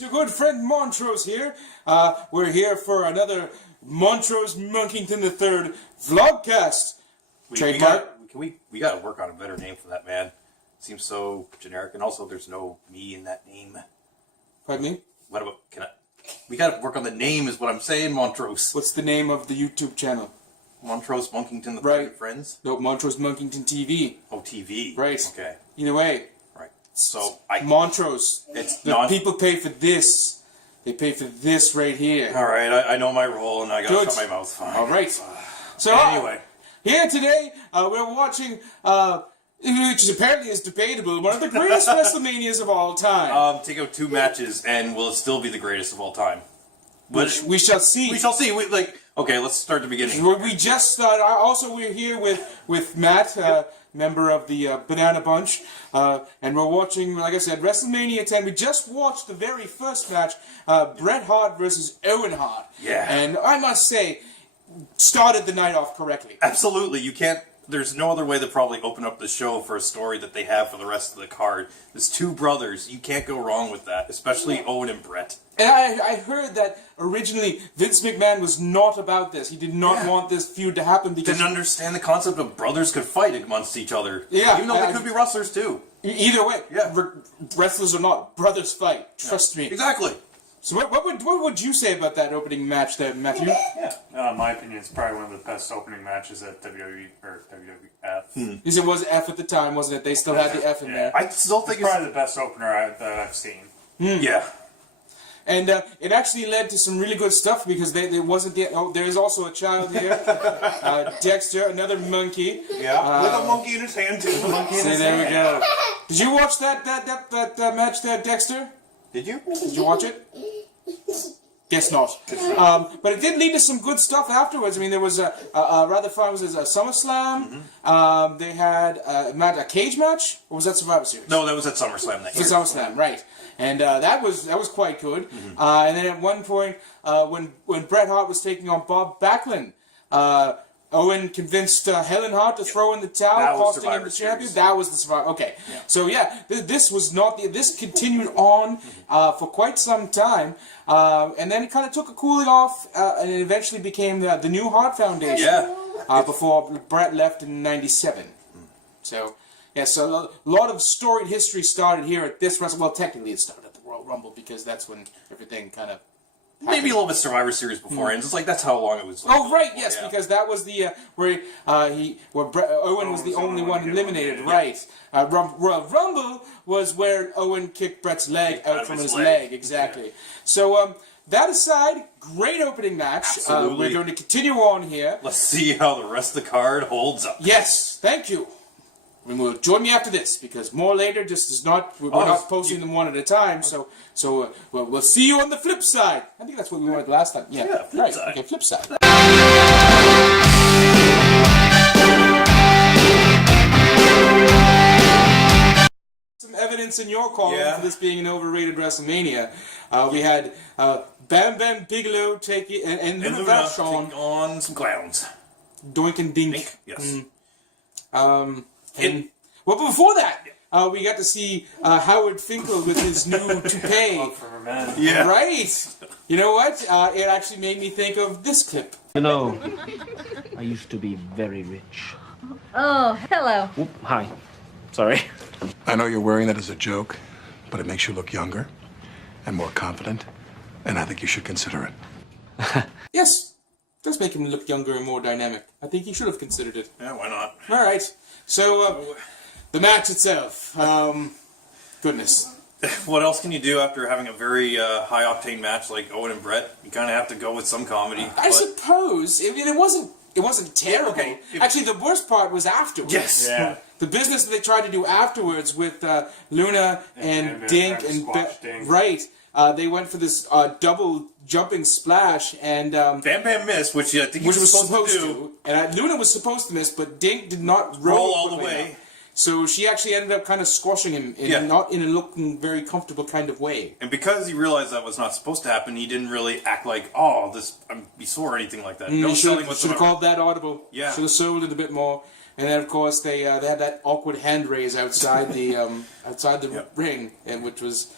Your good friend Montrose here. We're here for another Montrose Monkington III Vlogcast. We got to work on a better name for that, man. It seems so generic, and also there's no me in that name. Pardon me? What about, we got to work on the name is what I'm saying, Montrose. What's the name of the YouTube channel? Montrose Monkington the Right. Friends? No, Montrose Monkington TV. Oh, TV. Right. Okay. Either way. Right. So, Montrose. It's the people pay for this. They pay for this right here. Alright, I know my role, and I got to shut my mouth. Fine. Alright. So, anyway. Here today, we're watching, which apparently is debatable, one of the greatest WrestleManias of all time. Take out two matches, and will it still be the greatest of all time? Which we shall see. We shall see. Okay, let's start the beginning. We just started. Also, we're here with Matt, member of the Banana Bunch, and we're watching, like I said, WrestleMania 10. We just watched the very first match, Bret Hart versus Owen Hart. Yeah. And I must say, started the night off correctly. Absolutely. You can't. There's no other way to probably open up the show for a story that they have for the rest of the card. There's two brothers. You can't go wrong with that, especially Owen and Bret. And I heard that originally Vince McMahon was not about this. He did not want this feud to happen because... Didn't understand the concept of brothers could fight amongst each other. Yeah. Even though they could be wrestlers too. Either way. Yeah. Wrestlers or not, brothers fight. Trust me. Exactly. So what would you say about that opening match there, Matthew? Yeah. My opinion, it's probably one of the best opening matches at WWE or WWF. Because it was F at the time, wasn't it? They still had the F in there. I still think it's probably the best opener that I've seen. Yeah. And it actually led to some really good stuff because there wasn't the... Oh, there is also a child here. Dexter, another monkey. Yeah, with a monkey in his hand too. There we go. Did you watch that match there, Dexter? Did you? Did you watch it? Guess not. But it did lead to some good stuff afterwards. I mean, there was a rather fun, was it a SummerSlam? They had a cage match? Or was that Survivor Series? No, that was at SummerSlam that year. SummerSlam, right. And that was quite good. And then at one point, when Bret Hart was taking on Bob Backlund, Owen convinced Helen Hart to throw in the towel, costing him the champion. That was the Survivor. Okay, so yeah, this was not this continued on for quite some time, and then it kind of took a cooling off, and it eventually became the new Hart Foundation. Yeah. Before Bret left in '97. So yeah, so a lot of storied history started here at this WrestleMania. Well, technically it started at the Royal Rumble because that's when everything kind of. Maybe a little bit Survivor Series beforehand. It's like that's how long it was. Oh right, yes, because that was the where Owen was the only one eliminated. Right, Royal Rumble was where Owen kicked Bret's leg out from his leg. Exactly. Yeah. So that aside, great opening match. Absolutely. We're going to continue on here. Let's see how the rest of the card holds up. Yes, thank you. And will join me after this because more later just is not. We're not posting them one at a time. So we'll see you on the flip side. I think that's what we wanted last time. Yeah, flip side. Okay, flip side. Some evidence in your column for this being an overrated WrestleMania. We had Bam Bam Bigelow take it and Luna Vachon on some clowns. Doink and Dink. Yes. Well, but before that, we got to see Howard Finkel with his new toupee. Yeah. Right. You know what? It actually made me think of this clip. Hello. I used to be very rich. Oh, hello. Whoop, hi. Sorry. I know you're wearing that as a joke, but it makes you look younger and more confident, and I think you should consider it. Yes. It does make him look younger and more dynamic. I think he should have considered it. Yeah, why not? All right. So, the match itself. Goodness. What else can you do after having a very high-octane match like Owen and Bret? You kind of have to go with some comedy. I suppose. I mean, it wasn't terrible. Okay. Actually, the worst part was afterwards. Yes. Yeah. The business that they tried to do afterwards with Luna and Dink and right. They went for this double jumping splash and Bam Bam missed, which I think he was supposed to do. And Luna was supposed to miss, but Dink did not roll all the way. So she actually ended up kind of squashing him, not in a looking very comfortable kind of way. And because he realized that was not supposed to happen, he didn't really act like, oh, I'm sore or anything like that. No selling whatsoever. Should have called that audible. Yeah. Should have sold it a bit more. And then, of course, they had that awkward hand raise outside the ring, and which was,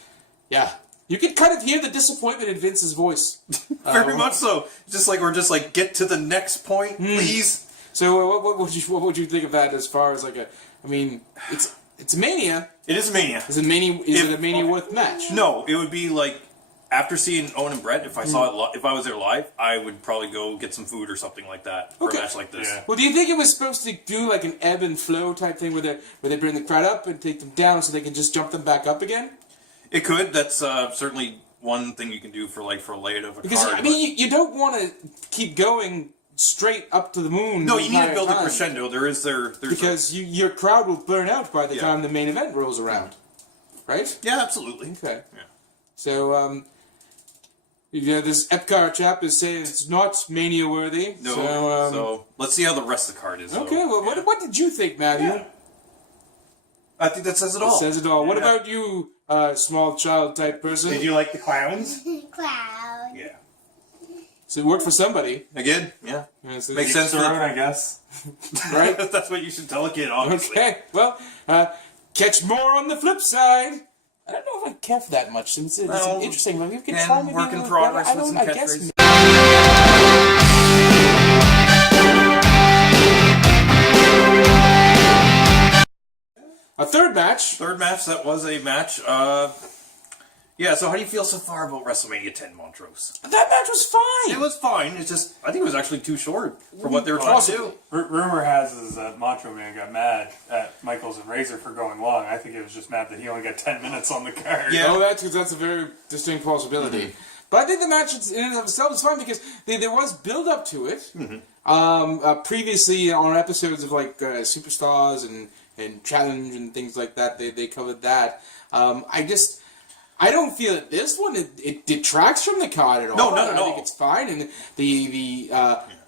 You can kind of hear the disappointment in Vince's voice. Very much so. We're just like, get to the next point, please. So what would you think of that as far as like a? I mean, it's a Mania. It is a Mania. Is it a Mania worth match? No, it would be like after seeing Owen and Brett. If I saw it, if I was there live, I would probably go get some food or something like that for a match like this. Yeah. Well, do you think it was supposed to do like an ebb and flow type thing where they bring the crowd up and take them down so they can just jump them back up again? It could. That's certainly one thing you can do for a layout of a Because card. I mean, you don't want to keep going straight up to the moon. No, the you need to entire build a time. crescendo. There's Because your crowd will burn out by the time the main event rolls around, right? Yeah, absolutely. Okay. Yeah. So, this Epcar chap is saying it's not Mania worthy. No. So, let's see how the rest of the card is. okay. Though. Well, what did you think, Matthew? Yeah. I think that says it It all. says it all. What Yeah. about you, small child type person? Did you like the clowns? Cloud. Yeah. So it worked for somebody. Again, yeah. Yes, it- Makes sense for Throw it, I guess. right? That's what you should tell a kid, obviously. Okay. Well, catch more on the flip side. I don't know if I care for that much. It's No. interesting. Maybe we can And try maybe work in a little progress better. with some I guess. catchphrases. A third match. Third match, that was a match. Yeah, so how do you feel so far about WrestleMania 10, Montrose? That match was fine. It was fine. It's just, I think it was actually too short for what they were trying to do. Rumor has is that Macho Man got mad at Michaels and Razor for going long. I think it was just mad that he only got 10 minutes on the card. Yeah. Oh, that's a very distinct possibility. But I think the match in and of itself is fine because there was build up to it. Previously on episodes of like Superstars and Challenge and things like that, they covered that. I don't feel that this one it detracts from the card at all. No, not at I all. think it's fine, and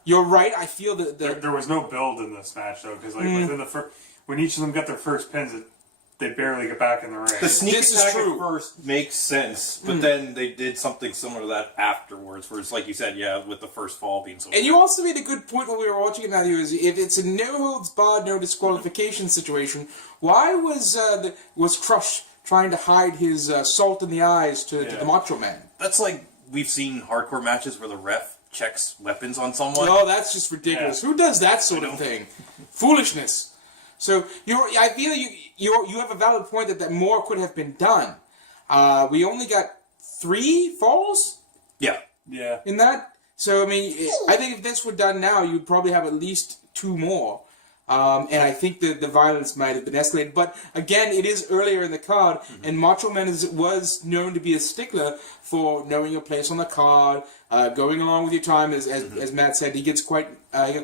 you're right. I feel that There was no build in this match though, because within the when each of them got their first pins, they barely get back in the ring. The sneak This is attack true. at first makes sense, but then they did something similar to that afterwards, where it's like you said, with the first fall being so. And you also made a good point when we were watching it, Matthew, is if it's a no-holds-barred, no-disqualification situation, why was Crush trying to hide his salt in the eyes to the Macho Man? That's like we've seen hardcore matches where the ref checks weapons on someone. Oh, that's just ridiculous. Yeah. Who does that sort of thing? Foolishness. So I feel you have a valid point that more could have been done. We only got 3 falls Yeah. Yeah. in that. So I mean, I think if this were done now, you'd probably have at least 2 more. And I think the violence might have been escalated. But again, it is earlier in the card, and Macho Man was known to be a stickler for knowing your place on the card, going along with your time. As Matt said, he got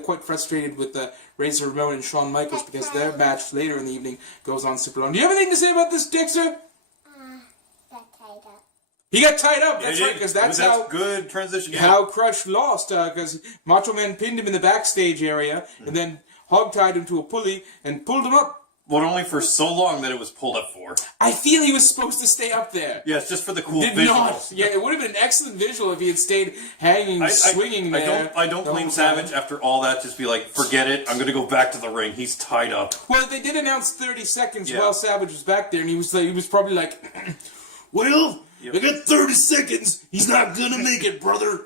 quite frustrated with Razor Ramon and Shawn Michaels because their match later in the evening goes on super long. Do you have anything to say about this, Dexter? Got tied up. He got tied up. That's right, because that's how good transition. how Crush lost, because Macho Man pinned him in the backstage area and then hog-tied him to a pulley and pulled him up. But only for so long that it was pulled up for. I feel he was supposed to stay up there. Yeah, it's just for the cool Did visuals. not. Yeah, it would have been an excellent visual if he had stayed hanging, swinging there. I don't the blame whole time. Savage after all that. Just be like, forget it. I'm going to go back to the ring. He's tied up. Well, they did announce 30 seconds Yeah. while Savage was back there, and he was probably like, "Well, I got 30 seconds. He's not gonna make it, brother."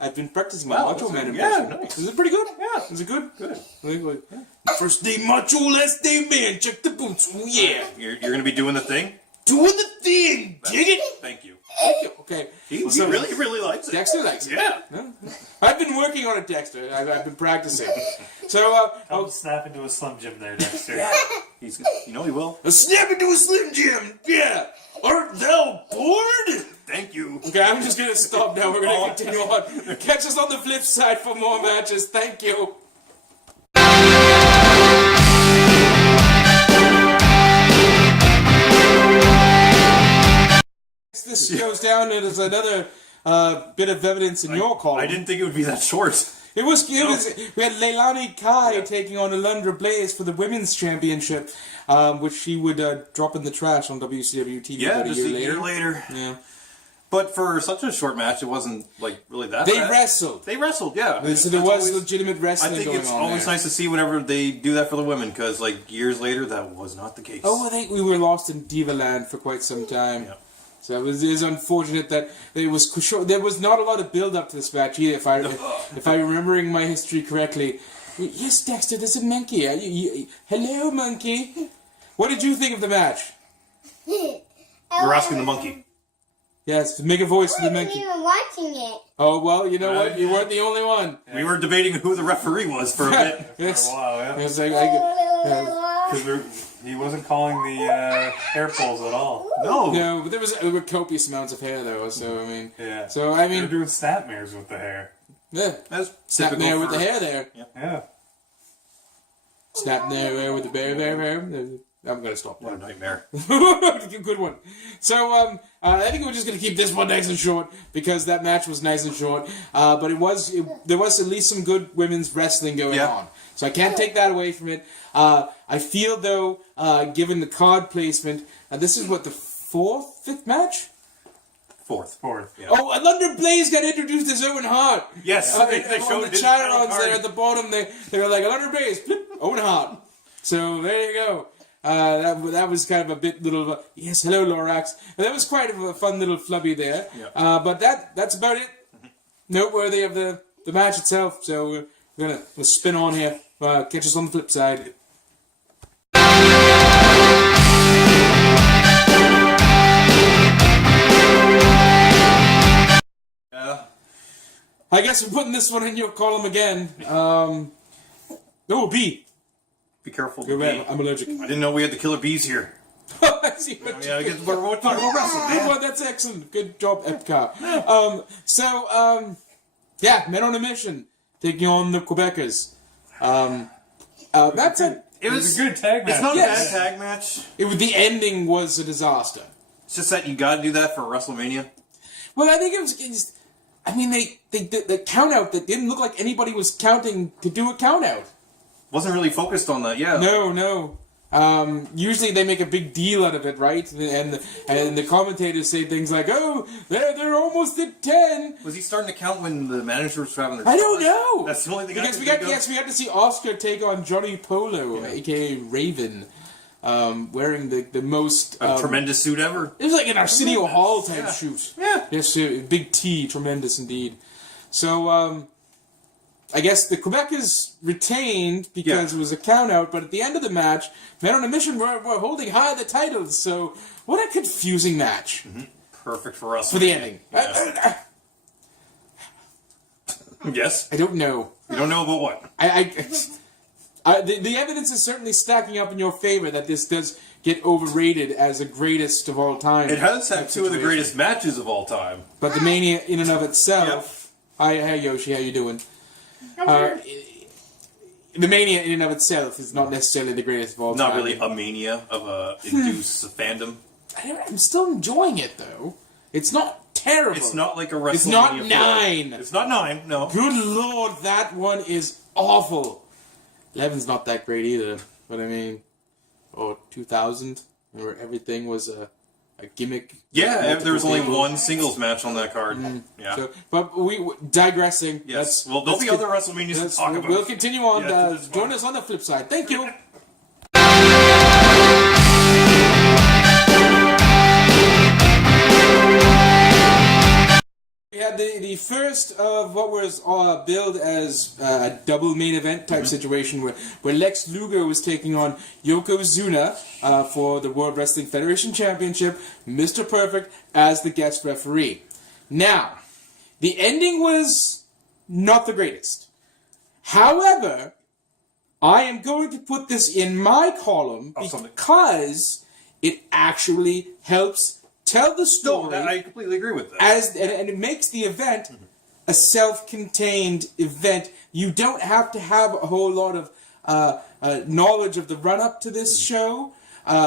I've been practicing my Macho Man impression. nice. Is it pretty good? Yeah. Is it good? Good. First day Macho, last day man. Check the boots. Oh yeah. You're going to be doing the thing? Doing the thing. Dig it. Thank you. Okay. He really likes it. Dexter likes it. Yeah. I've been working on it, Dexter. I've been practicing. So, Don't snap into a Slim Jim there, Dexter. He's, he will. a snap into a Slim Jim. Yeah. Art thou bored? Thank you. Okay, I'm just gonna stop now. We're gonna continue on. Catch us on the flip side for more matches. Thank you. This goes down as another bit of evidence in your column. I didn't think it would be that short. It was. We had Leilani Kai taking on Alundra Blaze for the women's championship, which she would drop in the trash on WCW TV Yeah, about just a year later. Yeah. But for such a short match, it wasn't like really that They bad. wrestled. They wrestled, yeah. So there That's was always- legitimate I wrestling think going it's on always there. nice to see whenever they do that for the women, because like years later, that was not the case. Oh, I think we were lost in Diva Land for quite some time. Yeah. So it is unfortunate that there was not a lot of build up to this match either. If I'm remembering my history correctly. Yes, Dexter, there's a monkey. Hello, monkey. What did you think of the match? You're asking the monkey. Yes, make a voice for the I wasn't monkey. even watching it. Oh, well, you know what? You weren't the only one. We were debating who the referee was for a bit. Yes. For a while, yeah. Yes, Because he wasn't calling the hair pulls at all. No. no, but there were copious amounts of hair, though, so, I mean... Yeah. So, I They were mean... doing snapmares with the hair. Yeah. That's Snap typical there with for- the hair there. Yeah. Snap there with the bear. I'm gonna stop What a there. nightmare. Good one. So, I think we're just gonna keep this one nice and short because that match was nice and short. But there was at least some good women's wrestling going on. So I can't take that away from it. I feel though, given the card placement, this is what the fifth match. Fourth. Yeah. Oh, and London Blaze got introduced as Owen Hart. Yes, On they the showed his title Chirons card. there at the bottom, they were like, London Blaze, flip, Owen Hart. So there you go. That was kind of a bit little, yes, hello Lorax. That was quite a fun little flubby there. Yeah. But that's about it. Noteworthy of the match itself. So we're gonna spin on here. Catch us on the flip side. Yeah. I guess we're putting this one in your column again. B. Be careful. Go back. I'm allergic. I didn't know we had the killer bees here. I see what Yeah, I guess we're talking about wrestling, Good man. one, that's excellent. Good job, Epcar. Men on a mission, taking on the Quebecers. That's it. It It was a good tag match. It's not Yes. a bad tag match. The ending was a disaster. It's just that you got to do that for WrestleMania. Well, I think it was. I mean, they did the count out that didn't look like anybody was counting to do a count out. Wasn't really focused on that. Yeah. No. Usually they make a big deal out of it, right? And the commentators say things like, "Oh, they're almost at 10." Was he starting to count when the manager was having their? I don't know. That's the only thing. Because we got to see Oscar take on Johnny Polo, aka Raven, wearing the most tremendous suit ever. It was like an Arsenio Hall type shoot. Yeah. Yes, big T, tremendous indeed. So I guess the Quebecers retained because it was a count out, but at the end of the match, Men on a Mission were holding high the titles. So what a confusing match Perfect for us. for the ending. Yeah. Yes. I don't know. You don't know about what? The evidence is certainly stacking up in your favor that this does get overrated as the greatest of all time. It has had type two of the situation. greatest matches of all time. But the Mania in and of itself... Hi Yoshi, how you doing? The Mania in and of itself is not necessarily the greatest of all time. Not really a mania of a induce fandom. I'm still enjoying it, though. It's not terrible. It's not like a WrestleMania. It's not 4. 9. It's not 9. No. Good lord, that one is awful. 11's not that great either. But I mean... Or 2000, where everything was a gimmick. Yeah, there was only Multiple one singles match on that card. Yeah. So, but we digressing. Yes. Well, there'll be other WrestleManias to talk about. We'll continue on. Yeah, this is Join fun. us on the flip side. Thank you. We had the first of what was billed as a double main event type situation where Lex Luger was taking on Yokozuna for the World Wrestling Federation Championship, Mr. Perfect as the guest referee. Now, the ending was not the greatest. However, I am going to put this in my column because it actually helps tell the story. I completely agree with that. And it makes the event a self-contained event. You don't have to have a whole lot of knowledge of the run-up to this show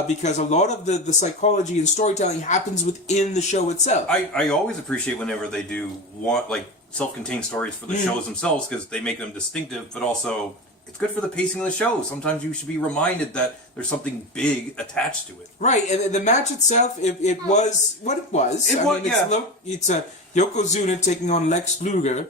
because a lot of the psychology and storytelling happens within the show itself. I always appreciate whenever they do self-contained stories for the shows themselves because they make them distinctive, but also it's good for the pacing of the show. Sometimes you should be reminded that there's something big attached to it. Right, and the match itself, it was what it was. It's Yokozuna taking on Lex Luger,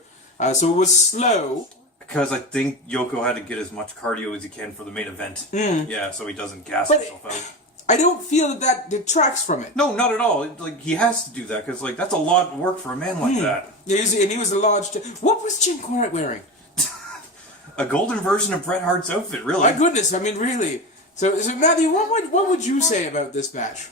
so it was slow. Because I think Yoko had to get as much cardio as he can for the main event. Yeah, so he doesn't gas But himself out. I don't feel that detracts from it. No, not at all. Like, he has to do that because, like, that's a lot of work for a man like that. Yeah, and he was a large. What was Jim Cornette wearing? A golden version of Bret Hart's outfit, really. My goodness, I mean, really. So Matthew, what would you say about this match?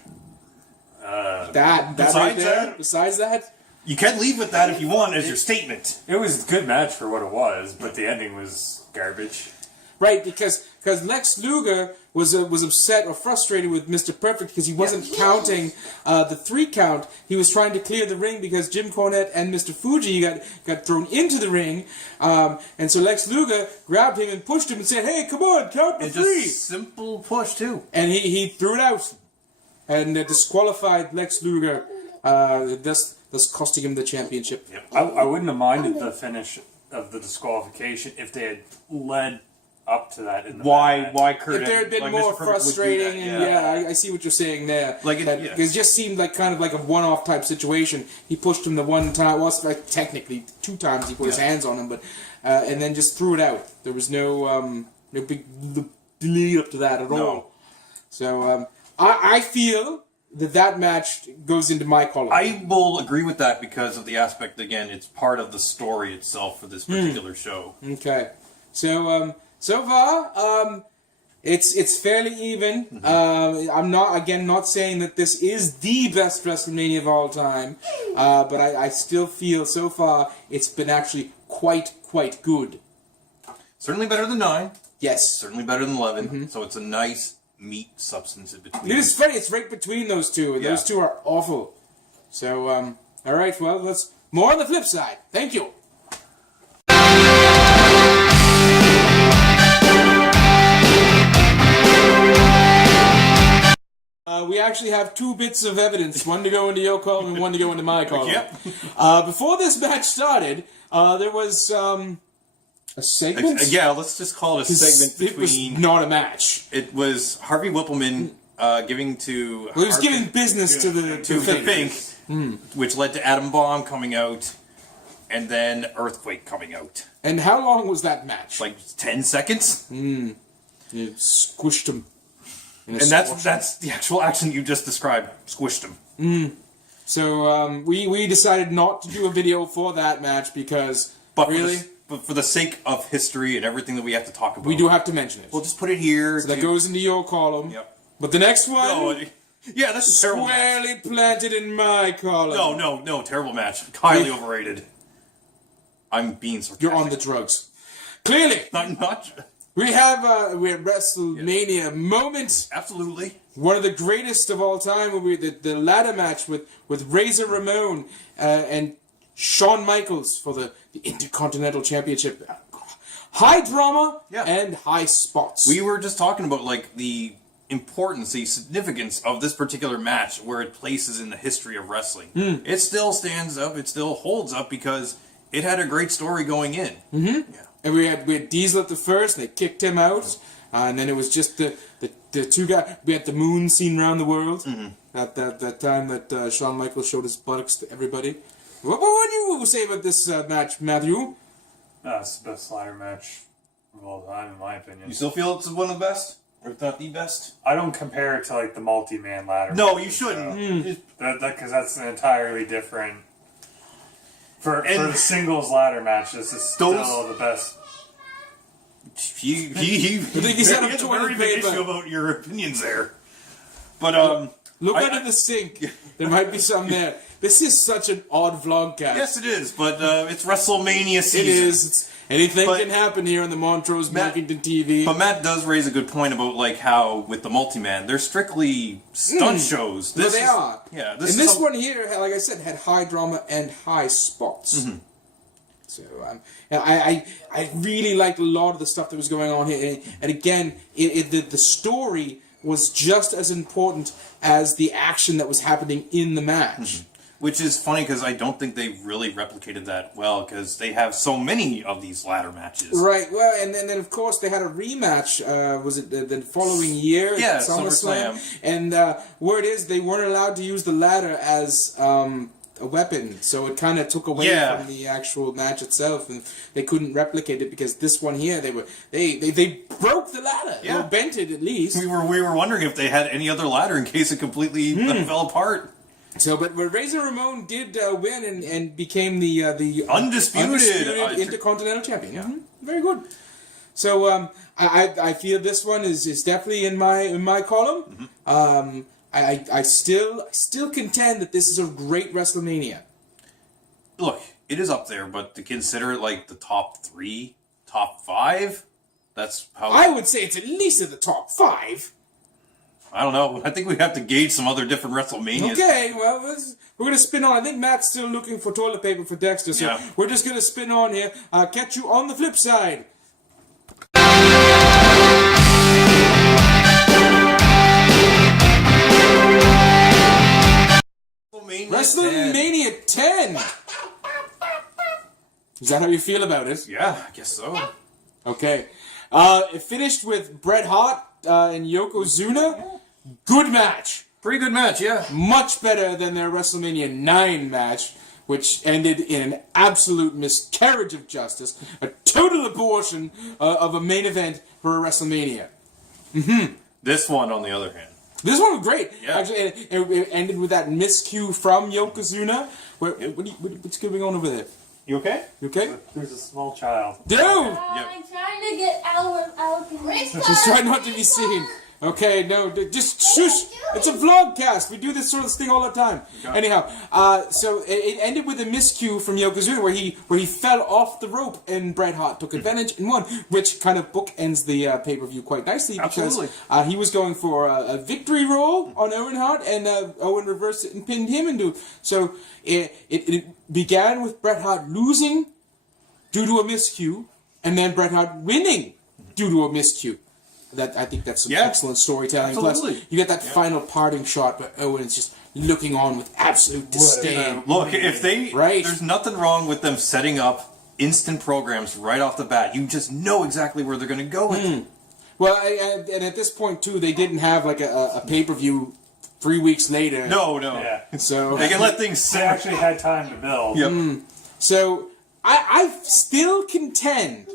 That besides right there? that? Besides that? You can leave with that if you want as your statement. It was a good match for what it was, but the ending was garbage. Right, because Lex Luger was upset or frustrated with Mr. Perfect because he wasn't counting the 3 count. He was trying to clear the ring because Jim Cornette and Mr. Fuji got thrown into the ring, and so Lex Luger grabbed him and pushed him and said, "Hey, come on, count to 3." Just simple push too. And he threw it out and disqualified Lex Luger, thus costing him the championship. Yep. I wouldn't have minded the finish of the disqualification if they had led up to that in the match. Why Kurt? If there had been like, more Mr. Perfect would do frustrating, that, and I see what you're saying there. Like it just seemed like kind of like a one-off type situation. He pushed him the one time, well, like technically 2 times he put his hands on him, but and then just threw it out. There was no big lead up to that at all. So I feel that match goes into my column. I will agree with that because of the aspect, again, it's part of the story itself for this particular show. Okay, so so far it's fairly even. I'm not saying that this is the best WrestleMania of all time, but I still feel so far it's been actually quite good. Certainly better than 9. Yes. Certainly better than 11. So it's a nice meat substance in between. It is funny, it's right between those two, and those two are awful. So, alright, well, let's... More on the flip side. Thank you. We actually have 2 bits of evidence, one to go into your column and one to go into my column. Yep. Before this match started, there was a segment? Yeah, let's just call it a segment between... It was not a match. It was Harvey Whippleman giving to... Well, he was giving business to the Fink, which led to Atom Bomb coming out, and then Earthquake coming out. And how long was that match? Like 10 seconds? You squished him. And that's the actual action you just described. Squished him. So we decided not to do a video for that match because But really, but for the sake of history and everything that we have to talk about, we do have to mention it. We'll just put it here. So that goes into your column. Yep. But the next one, yeah, that's a terrible match. squarely planted in my column. No, terrible match. Highly overrated. I'm being sarcastic. You're on the drugs. Clearly, Not. we have WrestleMania moment. Absolutely. One of the greatest of all time will be the ladder match with Razor Ramon and Shawn Michaels for the Intercontinental Championship. High drama and high spots. We were just talking about like the importance, the significance of this particular match, where it places in the history of wrestling. It still stands up. It still holds up because it had a great story going in. Yeah. And we had Diesel at the first, and they kicked him out. And then it was just the 2 guys. We had the moon seen around the world. That time that Shawn Michaels showed his buttocks to everybody. What would you say about this match, Matthew? It's the best ladder match of all time, in my opinion. You still feel it's one of the best, or if not the best? I don't compare it to like the multi-man ladder. No, match, you shouldn't. Because that's an entirely different. For the singles ladder match, this is still the best. He think he's had a has a toilet very big paper. issue about your opinions there. But Look under the sink. There might be some there. This is such an odd vlogcast. Yes, it is. But it's WrestleMania season. It is. Anything But can happen here on the Montrose Monkington TV. But Matt does raise a good point about like how with the multi-man, they're strictly stunt shows. Well, they are. Yeah. And this one here, like I said, had high drama and high spots. So I really liked a lot of the stuff that was going on here. And again, the story was just as important as the action that was happening in the match. Which is funny because I don't think they really replicated that well because they have so many of these ladder matches. Right. Well, and then of course they had a rematch. Was it the following year? Yeah, at SummerSlam. SummerSlam. And word is they weren't allowed to use the ladder as a weapon, so it kind of took away from the actual match itself, and they couldn't replicate it because this one here they broke the ladder, or bent it at least. We were wondering if they had any other ladder in case it completely fell apart. So, but Razor Ramon did win and became the undisputed Intercontinental Champion. Yeah. Very good. So I feel this one is definitely in my column. I still contend that this is a great WrestleMania. Look, it is up there, but to consider it like the top 3, top 5, that's how I would say it's at least in the top 5. I don't know. I think we have to gauge some other different WrestleManias. Okay, well, we're going to spin on. I think Matt's still looking for toilet paper for Dexter, so we're just going to spin on here. Catch you on the flip side. WrestleMania 10. Is that how you feel about it? Yeah, I guess so. Okay. It finished with Bret Hart and Yokozuna. Good match. Pretty good match, yeah. Much better than their WrestleMania 9 match, which ended in an absolute miscarriage of justice, a total abortion of a main event for a WrestleMania. This one, on the other hand. This one was great. Yeah. Actually, it ended with that miscue from Yokozuna. What's going on over there? You okay? You okay? There's a small child. Dude! I'm trying to get out of Just try not to be seen. Okay, no, just shush. It's a vlogcast. We do this sort of thing all the time. Okay. Anyhow, so it ended with a miscue from Yokozuna where he fell off the rope and Bret Hart took advantage and won, which kind of bookends the pay-per-view quite nicely because he was going for a victory roll on Owen Hart and Owen reversed it and pinned him into it. So it began with Bret Hart losing due to a miscue and then Bret Hart winning due to a miscue. I think that's some excellent storytelling. Absolutely. Plus, you get that final parting shot where Owen's just looking on with absolute disdain. Look, if they... Right. There's nothing wrong with them setting up instant programs right off the bat. You just know exactly where they're going to go with it. Well, and at this point, too, they didn't have like a pay-per-view 3 weeks later. No. Yeah. So They can let things They sit. actually had time to build. Yep. So I still contend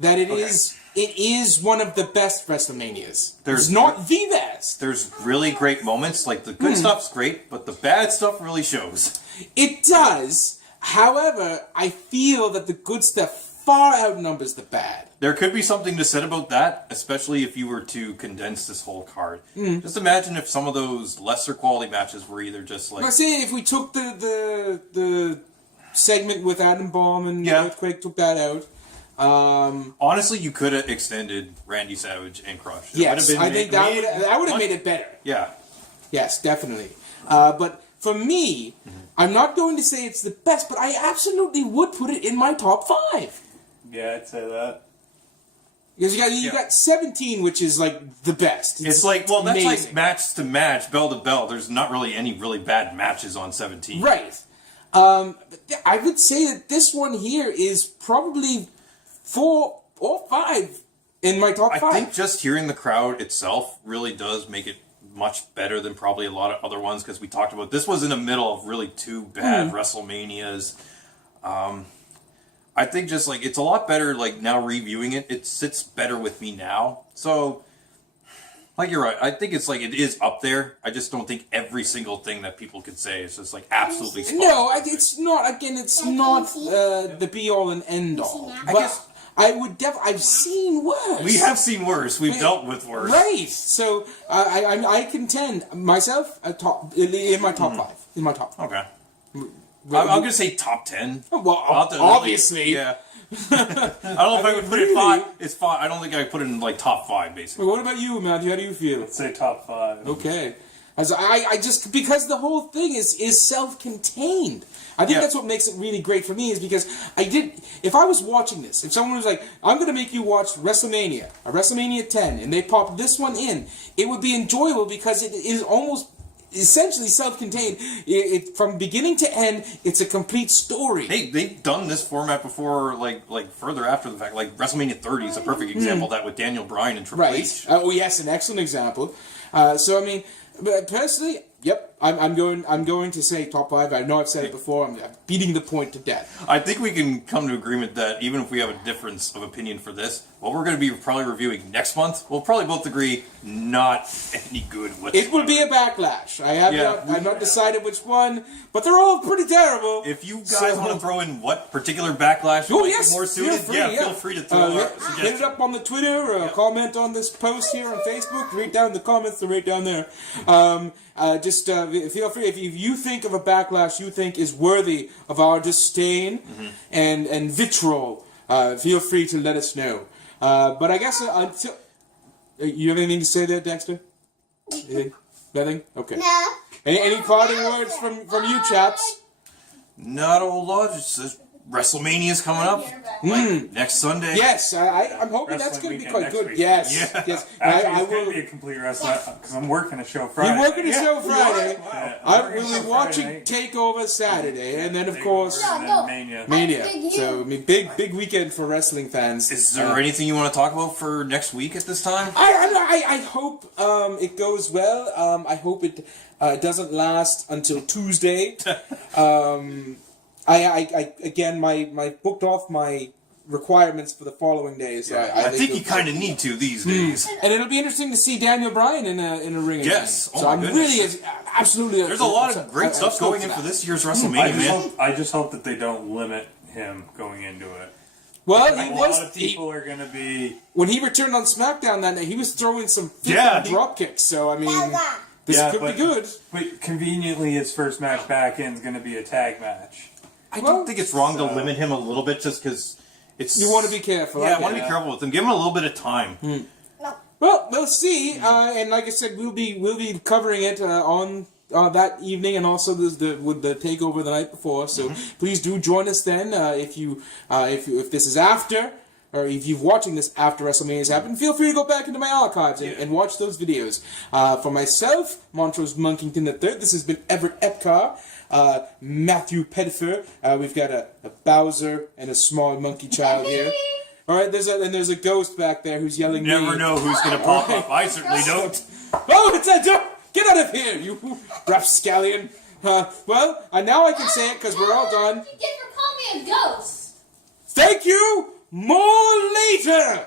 that it is one of the best WrestleManias. It's not the best. There's really great moments. Like, the good stuff's great, but the bad stuff really shows. It does. However, I feel that the good stuff far outnumbers the bad. There could be something to said about that, especially if you were to condense this whole card. Just imagine if some of those lesser quality matches were either just like... I say if we took the segment with Adam Bomb and Earthquake, took that out. Honestly, you could have extended Randy Savage and Crush. Yes, I think that would have made it better. Yeah. Yes, definitely. But for me, I'm not going to say it's the best, but I absolutely would put it in my top 5. Yeah, I'd say that. Because you got 17, which is like the best. It's like, well, that's amazing. like match to match, bell to bell. There's not really any really bad matches on 17. Right. I would say that this one here is probably 4 or 5 in my top 5. I think just hearing the crowd itself really does make it much better than probably a lot of other ones, because we talked about this was in the middle of really 2 bad WrestleManias. I think just like it's a lot better like now reviewing it. It sits better with me now. So like you're right. I think it's like it is up there. I just don't think every single thing that people could say is just like absolutely spot on. No, it's not. Again, it's not the be all and end all. I guess I would I've seen worse. we have seen worse. We've dealt with worse. Right. So I contend myself in my top 5. In my top 5. Okay. I'm going to say top 10. Well, obviously. Yeah. I don't know if I would put it 5. It's 5. I don't think I would put it in like top 5, basically. What about you, Matthew? How do you feel? I'd say top 5. Okay. As I just because the whole thing is self-contained. I think that's what makes it really great for me is because if I was watching this, if someone was like, I'm going to make you watch WrestleMania, a WrestleMania 10, and they pop this one in, it would be enjoyable because it is almost essentially self-contained. From beginning to end, it's a complete story. They've done this format before, like further after the fact. Like WrestleMania 30 is a perfect example of that with Daniel Bryan and Triple H. Oh yes, an excellent example. So I mean, but personally, yep, I'm going to say top 5. I know I've said it before. I'm beating the point to death. I think we can come to agreement that even if we have a difference of opinion for this, what we're going to be probably reviewing next month, we'll probably both agree not any good whatsoever. It will be a Backlash. I've not decided which one, but they're all pretty terrible. If you guys want to throw in what particular Backlash might be more suited, feel free to throw hit it up on the Twitter, comment on this post here on Facebook, right down in the comments, they're right down there. Just feel free, if you think of a Backlash you think is worthy of our disdain and vitriol, feel free to let us know. But I guess until... You have anything to say there, Dexter? Anything? Nothing? Okay. No. Any parting words from you, chaps? Not a whole lot. Just WrestleMania's coming up next Sunday. Yes, I'm hoping that's going to be quite good. Week. Yes, Yeah. yes. Actually, I it's going will. to be a complete wrestling because I'm working a show Friday. You're working a show Friday. Yeah, I I'm working a will show be watching Friday. Takeover Saturday, and then of course And No. then Mania. Mania. So I mean, big weekend for wrestling fans. Is there anything you want to talk about for next week at this time? I hope it goes well. I hope it doesn't last until Tuesday. I again my booked off my requirements for the following days. So I think you kind of need to these days. And it'll be interesting to see Daniel Bryan in a ring. Yes. Again. Oh So my I'm goodness. really absolutely. There's a lot of great stuff going in for this year's WrestleMania, man. I just hope that they don't limit him going into it. Well, A he lot was of people are going to be... when he returned on SmackDown that night. He was throwing some drop kicks. So I mean, this could be good. But conveniently, his first match back in is going to be a tag match. I don't think it's wrong to limit him a little bit just because it's... You want to be careful. Yeah, I want to be careful with him. Give him a little bit of time. Well, we'll see. And like I said, we'll be covering it on that evening, and also with the takeover the night before. So please do join us then. If this is after, or if you're watching this after WrestleMania's happened, feel free to go back into my archives and watch those videos. For myself, Montrose Monkington III, this has been Everett Epcar. Matthew Pettifer. We've got a Bowser and a small monkey child here. All right, there's a ghost back there who's yelling. Never know who's going to pop up. I certainly don't. Oh, it's a dog! Get out of here, you rapscallion! Well, now I can say it because we're all done. What did you get for calling me a ghost? Thank you. More later.